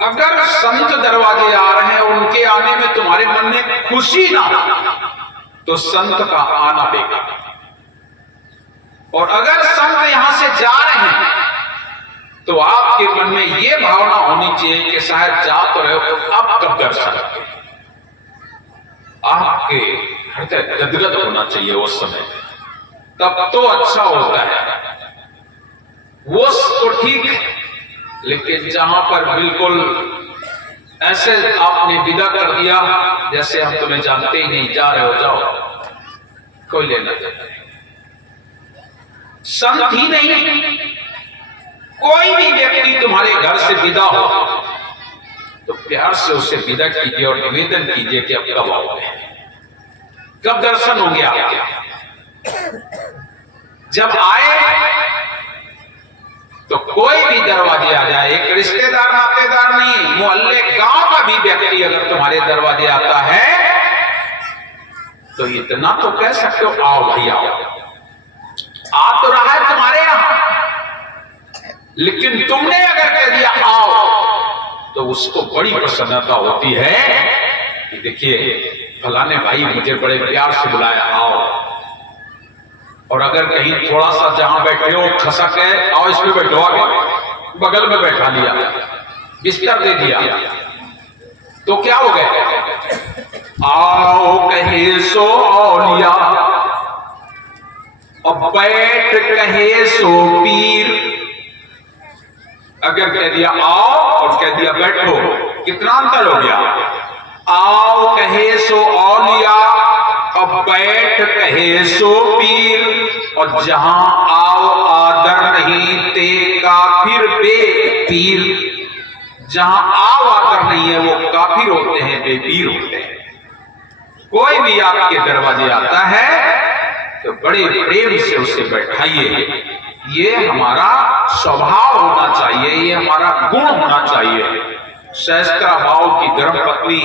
अगर संत दरवाजे आ रहे हैं, उनके आने में तुम्हारे मन में खुशी ना हो तो संत का आना बेकार। और अगर संत यहां से जा रहे हैं तो आपके मन में यह भावना होनी चाहिए कि शायद जा तो रहे हो, अब कब दर्शन। आपके हृदय गदगद होना चाहिए उस समय, तब तो अच्छा होता है। वो तो ठीक है, लेकिन जहां पर बिल्कुल ऐसे आपने विदा कर दिया जैसे हम तुम्हें जानते ही नहीं, जा रहे हो जाओ, कोई लेना देना नहीं। संत ही नहीं, कोई भी व्यक्ति तुम्हारे घर से विदा हो तो प्यार से उसे विदा कीजिए और निवेदन कीजिए कि अब कब आओगे, कब दर्शन होंगे आपके। जब आए तो कोई भी दरवाजे आ जाए, एक रिश्तेदार नातेदार नहीं, मोहल्ले गांव का भी व्यक्ति अगर तुम्हारे दरवाजे आता है तो इतना तो कह सकते हो, आओ भैया आ तो रहा है तुम्हारे यहां, लेकिन तुमने अगर कह दिया आओ तो उसको बड़ी प्रसन्नता होती है कि देखिए फलाने भाई मुझे बड़े प्यार से बुलाया, आओ। और अगर कहीं थोड़ा सा जहां बैठे हो खसक है, आओ इसमें बैठो, आगे बगल में बैठा लिया, बिस्तर दे दिया, तो क्या हो गया, आओ कहे सो औलिया और बैठ कहे सो पीर। अगर कह दिया आओ और कह दिया बैठो, कितना अंतर हो गया। आओ कहे सो औलिया और बैठ कहे सो पीर। और जहां आओ आदर नहीं ते काफिर बे पीर। जहां आओ आदर नहीं है वो काफिर होते हैं, बेपीर होते हैं। कोई भी आपके दरवाजे आता है तो बड़े प्रेम से उसे बैठाइए। ये हमारा स्वभाव होना चाहिए, ये हमारा गुण होना चाहिए। सहस्त्रा भाव की धर्म पत्नी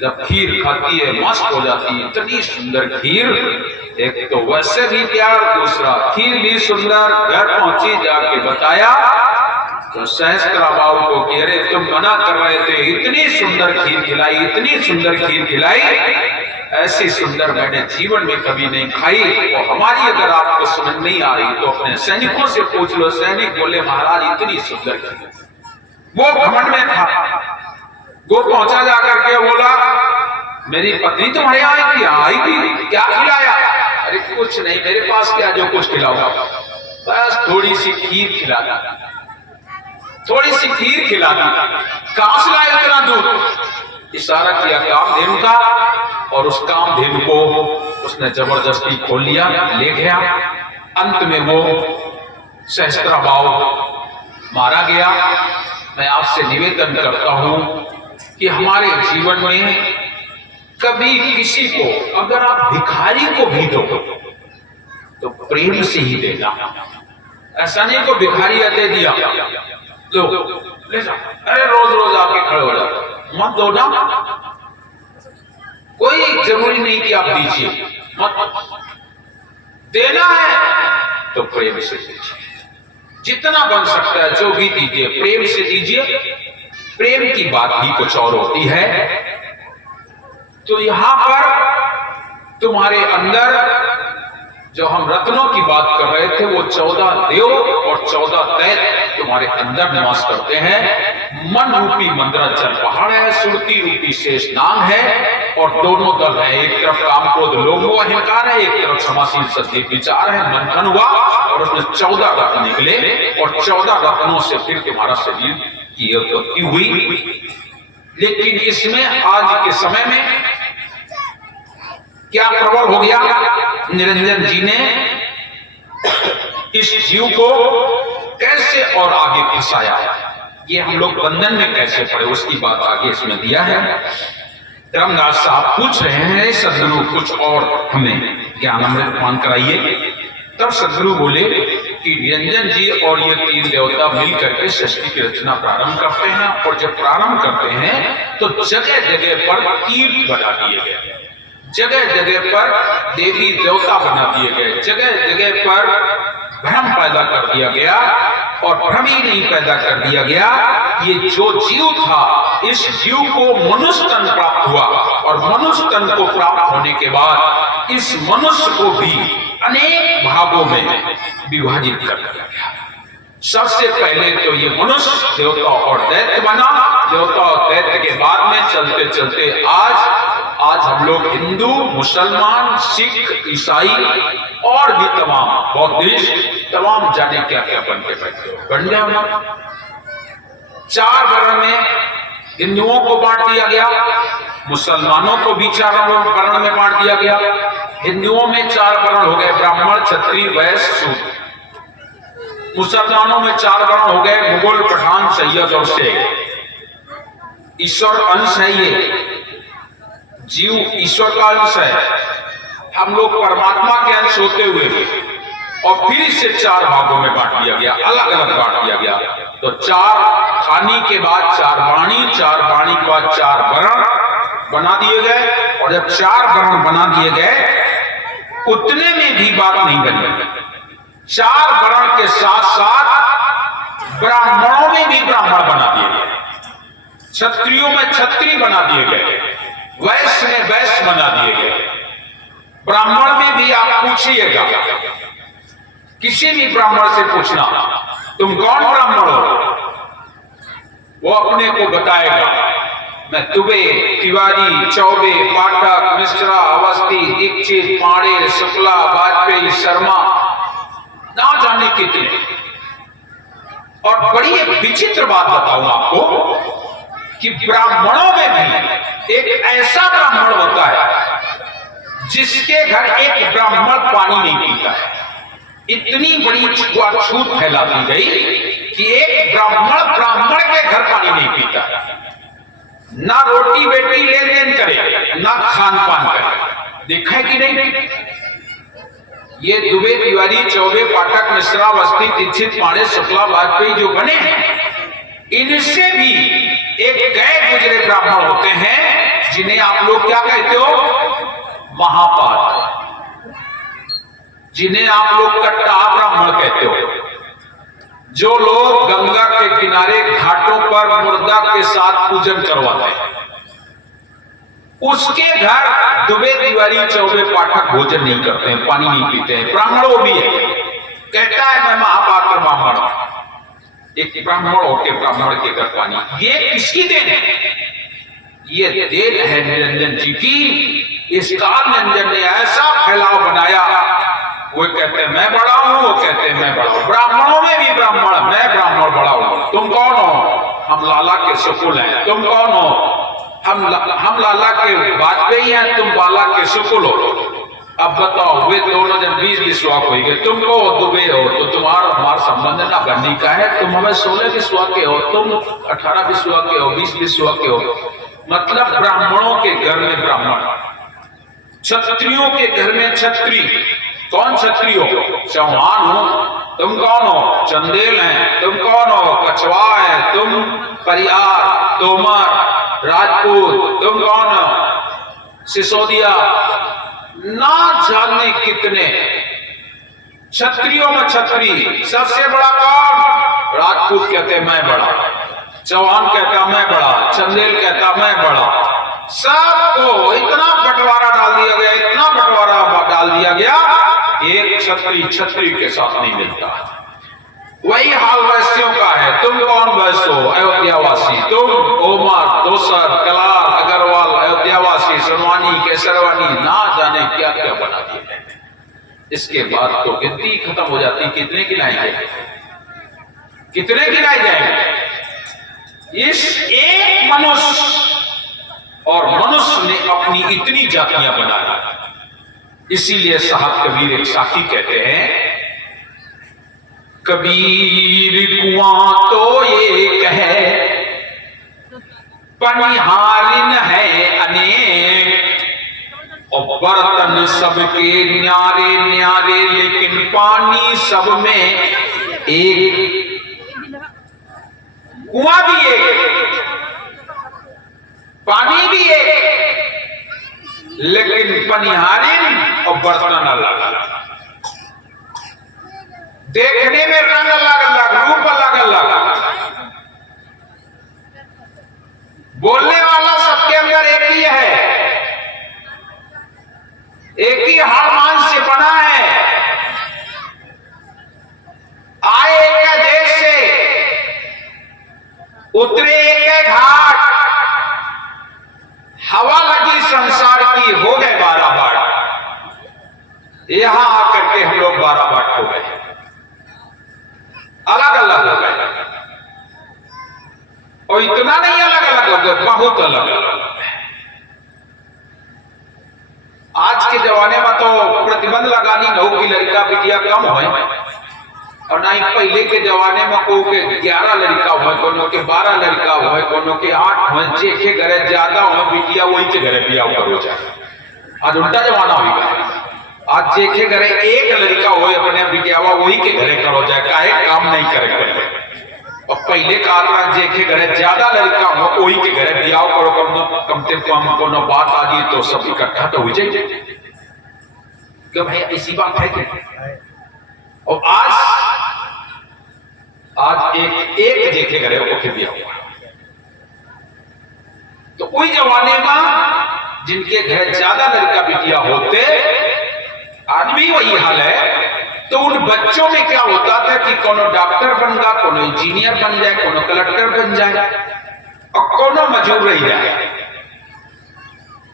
जब खीर खाती है मस्त हो जाती है, इतनी सुंदर खीर, एक तो वैसे भी प्यार, दूसरा खीर भी सुंदर। घर पहुंची, जाके बताया तो सहस्त्रा भाव को कह रहे तुम मना कर रहे थे, इतनी सुंदर खीर खिलाई, इतनी सुंदर खीर खिलाई, ऐसी सुंदर मैंने जीवन में कभी नहीं खाई। तो हमारी अगर आपको समझ नहीं आ रही तो अपने सैनिकों से पूछ लो। सैनिक बोले महाराज इतनी सुंदर खीर, वो घमंड में था। वो पहुंचा जाकर के बोला मेरी पत्नी तुम्हारे यहाँ आई थी, क्या खिलाया। अरे कुछ नहीं, मेरे पास क्या, जो कुछ खिलाऊंगा, बस थोड़ी सी खीर खिला दी, थोड़ी सी खीर खिला दी। कहां से लाया इतना दूध। इशारा किया कामधेनु का, और उस कामधेनु को उसने जबरदस्ती खोल लिया, ले गया। अंत में वो सहस्त्राभाव मारा गया। मैं आपसे निवेदन करता हूं कि हमारे जीवन में कभी किसी को, अगर आप भिखारी को भी दो तो प्रेम से ही देना। ऐसा नहीं को भिखारी दे दिया लो ले जाओ, अरे रोज रोज आके खड़े हो जाओ, मत दो ना। कोई जरूरी नहीं कि आप दीजिए, मत देना है तो प्रेम से दीजिए, जितना बन सकता है जो भी दीजिए प्रेम से दीजिए। प्रेम की बात ही कुछ और होती है। तो यहां पर तुम्हारे अंदर जो हम रत्नों की बात कर रहे थे, वो 14 देव और 14 दैत्य तुम्हारे अंदर निवास करते हैं। मन रूपी मंदराचल पहाड़ है, सुरती रूपी शेष नाग है, और दोनों दल है। एक तरफ काम क्रोध लोभ मोह अहंकार है, एक तरफ क्षमाशील सत्य विचार है। मंथन हुआ और उसमें 14 रत्न निकले, और 14 रत्नों से फिर तुम्हारा शरीर की उत्पत्ति हुई। लेकिन इसमें आज के समय में क्या प्रबल हो गया, निरंजन जी ने इस जीव को कैसे और आगे फंसाया, ये हम लोग बंधन में कैसे पड़े उसकी बात आगे इसमें दिया है। धर्मदास साहब पूछ रहे हैं सदगुरु कुछ और हमें ज्ञान अमृत पान कराइए। तब सदगुरु बोले कि निरंजन जी और ये 3 देवता मिल करके सृष्टि की रचना प्रारंभ करते हैं, और जब प्रारंभ करते हैं तो जगह जगह पर तीर्थ बना दिए गए, जगह जगह पर देवी देवता बना दिए गए, जगह जगह पर भ्रम पैदा कर दिया गया, और भ्रम ही नहीं पैदा कर दिया गया, ये जो जीव था इस जीव को मनुष्य तन प्राप्त हुआ, और मनुष्य तन को प्राप्त होने के बाद इस मनुष्य को भी अनेक भागों में विभाजित कर दिया गया। सबसे पहले तो ये मनुष्य देवता और दैत्य बना, देवता और दैत्य के बाद में चलते चलते आज हम लोग हिंदू, मुसलमान, सिख, ईसाई और भी तमाम बौद्धिस्ट, तमाम जाने क्या क्या बन के बैठे बन गया। हमारा 4 वर्ण में हिंदुओं को बांट दिया गया, मुसलमानों को भी 4 वर्ण में बांट दिया गया। हिंदुओं में 4 वर्ण हो गए, ब्राह्मण, क्षत्रिय, वैश्य, शूद्र। मुसलमानों में 4 वर्ण हो गए, मुगल, पठान, सैयद और शेख। ईश्वर अंश है, ये जीव ईश्वर का अंश है, हम लोग परमात्मा के अंश होते हुए, और फिर इसे 4 भागों में बांट दिया गया, अलग अलग बांट दिया गया। तो 4 खानी के बाद 4 वाणी, 4 वाणी के बाद 4 वर्ण बना दिए गए, और जब 4 वर्ण बना दिए गए उतने में भी बात नहीं बनी। 4 वर्ण के साथ साथ ब्राह्मणों में भी ब्राह्मण बना दिए गए, क्षत्रियों में क्षत्रिय बना दिए गए, वैश्य में वैश्य बना दिए गए। ब्राह्मण में भी आप पूछिएगा, किसी भी ब्राह्मण से पूछना तुम कौन ब्राह्मण हो, वो अपने को बताएगा। मैं दुबे, तिवारी, चौबे, पाठक, मिश्रा, अवस्थी, दीक्षित, पांडे, शुक्ला, वाजपेयी, शर्मा, ना जाने कितने। और बड़ी एक विचित्र बात बताऊं आपको कि ब्राह्मणों में भी एक ऐसा ब्राह्मण होता है जिसके घर एक ब्राह्मण पानी नहीं पीता है। इतनी बड़ी छूट फैला दी गई कि एक ब्राह्मण के घर पानी नहीं पीता, ना रोटी बेटी लेन देन करे, ना खान पान करे। देखा है कि नहीं? ये दुबे, तिवारी, चौबे, पाठक, मिश्रा, अवस्थी, दीक्षित, पांडे, शुक्ला, वाजपेयी जो बने हैं, इनसे भी एक गए गुजरे ब्राह्मण होते हैं जिन्हें आप लोग क्या कहते हो? महापात्र, जिन्हें आप लोग कट्टा ब्राह्मण कहते हो। जो लोग गंगा के किनारे घाटों पर मुर्दा के साथ पूजन करवाते हैं, उसके घर दुबे, तिवारी, चौबे, पाठक भोजन नहीं करते हैं, पानी नहीं पीते हैं। ब्राह्मण वो भी है, कहता है मैं महापात्र ब्राह्मण हूं। एक ब्राह्मण होके ब्राह्मण के घर पानी, ये किसकी देन है? ये देन है निरंजन जी की। इस काल निरंजन ने ऐसा फैलाव बनाया, वो कहते हैं मैं बड़ा हूं, वो कहते हैं मैं बड़ा हूं। ब्राह्मणों में भी ब्राह्मण, मैं ब्राह्मण बड़ा हूं। तुम कौन हो? हम लाला के शुकुल हैं। तुम कौन हो? हम लाला के वाजपेयी हैं, तुम बाला के शुकुल हो। अब बताओ, वे दोनों जब 20 विश्वा हो गए, तुम को दुबे हो तो तुम्हारा हमारा संबंध ना बनने का है। तुम हमें 16 विश्वा के हो, तुम 18 विश्वा के हो, 20 विश्वा के हो। मतलब ब्राह्मणों के घर में ब्राह्मण, क्षत्रियों के घर में क्षत्रिय। कौन क्षत्रिय हो? चौहान हो। तुम कौन हो? चंदेल हैं। तुम कौन हो? कछवा है। तुम परियार, तोमर, राजपूत। तुम कौन हो? सिसोदिया। ना जाने कितने क्षत्रियों में क्षत्रिय। सबसे बड़ा कौन? राजपूत कहते हैं मैं बड़ा, चौहान कहता मैं बड़ा, चंदेल कहता मैं बड़ा। सबको इतना बंटवारा डाल दिया गया, इतना बंटवारा डाल दिया गया, एक क्षत्रिय क्षत्रिय के साथ नहीं मिलता। वही हाल वैश्यों का है। तुम कौन वैश्य हो? अयोध्यावासी। तुम ओमर, दोसर, कलार, अग्रवाल, अयोध्यावासी, सुनवानी, केसरवानी, ना जाने क्या क्या बना दिया। इसके बाद तो गिनती खत्म हो जाती। कितने गिनाएंगे? कितने गिनाए जाएंगे? इस एक मनुष्य, और मनुष्य ने अपनी इतनी जातियां बनाई। इसीलिए साहब कबीर एक साथी कहते हैं, कबीर कुआं तो एक है, पनिहारिन है अनेक, और बर्तन सबके न्यारे न्यारे, लेकिन पानी सब में एक। कुआं भी एक, पानी भी एक, लेकिन पनिहारिन और बर्तन अलग। देखने में रंग अलग अलग, रूप अलग अलग, बोलने वाला सबके अंदर एक ही है, एक ही हाड़ मांस से बना है, आए एक देश से, उतरे एक घाट, हवा लगी संसार की, हो गए 12 बाट। यहां आकर के हम लोग 12 बाट हो गए, अलग अलग हो गए, और इतना नहीं अलग अलग हो गए, बहुत अलग अलग। आज के जमाने में तो प्रतिबंध लगानी न हो कि लड़का बिटिया कम हो, और ना ही पहले के जमाने में को के 11 लड़का हो, कोनो के 12 लड़का हो, कोनो के 8 हो, जे के घरे ज्यादा हो बिटिया वही के घरे बियाह करो जाए। आज उल्टा जमाना हो गया, आज जे के घरे एक लड़का हो अपने बिटियावा वही के घरे करो जाए, काहे काम नहीं करे पहले। और पहले काल में जे के घरे ज्यादा लड़का हो वही के घरे बियाह करो, कम से कम कोनो बात आ गई तो सब इकट्ठा तो हो जाए। क्यों भाई ऐसी बात है क्या? और आज एक देखे करे ओके भी हुआ। तो वही जमाने में जिनके घर ज्यादा लड़का बिटिया होते, आज भी वही हाल है। तो उन बच्चों में क्या होता था कि कोनो डॉक्टर बन गया, कोनो इंजीनियर बन जाए, कोनो कलेक्टर बन जाए, और कोनो मजूर रह जाए,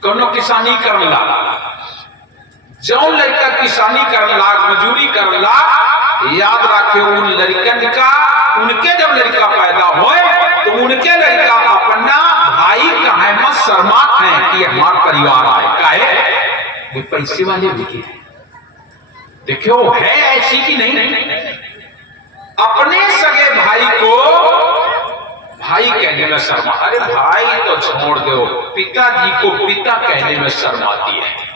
कोनो किसानी कर ला। जो लड़का किसानी कर ला, मजूरी कर ला, याद रखे उन लड़कन का, उनके जब लड़का पैदा होए तो उनके लड़का अपना भाई कहे मत शर्मात है कि हमारा परिवार आए, काहे वो पैसे वाले भी है। देखो है ऐसी कि नहीं, अपने सगे भाई को भाई कहने में शर्मा, अरे भाई तो छोड़ दो, पिताजी को पिता कहने में शर्माती है।